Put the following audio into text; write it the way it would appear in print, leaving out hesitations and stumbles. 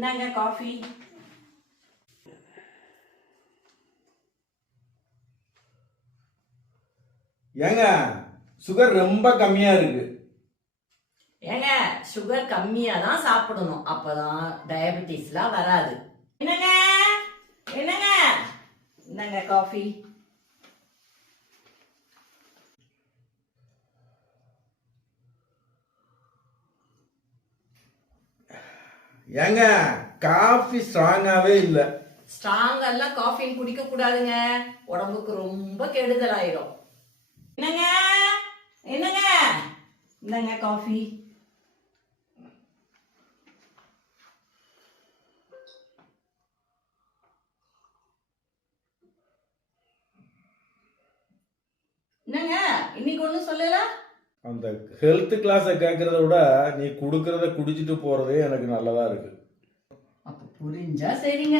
இந்தாங்க காஃபி. ஏங்க சுகர் ரொம்ப கம்மியா இருக்கு. ஏங்க சுகர் கம்மியா தான் சாப்பிடணும், அப்பதான் டயபெட்டிஸ்லாம் வராது. என்னங்க என்னங்க இந்தாங்க காஃபி. ஏங்க காஃபி ஸ்ட்ராங்காவே இல்லை. ஸ்ட்ராங் எல்லாம் காஃபின்னு குடிக்க கூடாதுங்க, உடம்புக்கு ரொம்ப கெடுதல் ஆயிரும். என்னங்க என்னங்க இந்தாங்க காஃபி. என்னங்க இன்னைக்கு ஒண்ணும் சொல்லல? அந்த ஹெல்த் கிளாஸை கேட்கறத விட நீ கொடுக்கறத குடிச்சிட்டு போறதே எனக்கு நல்லதா இருக்கு. அப்ப புரிஞ்சா சரிங்க.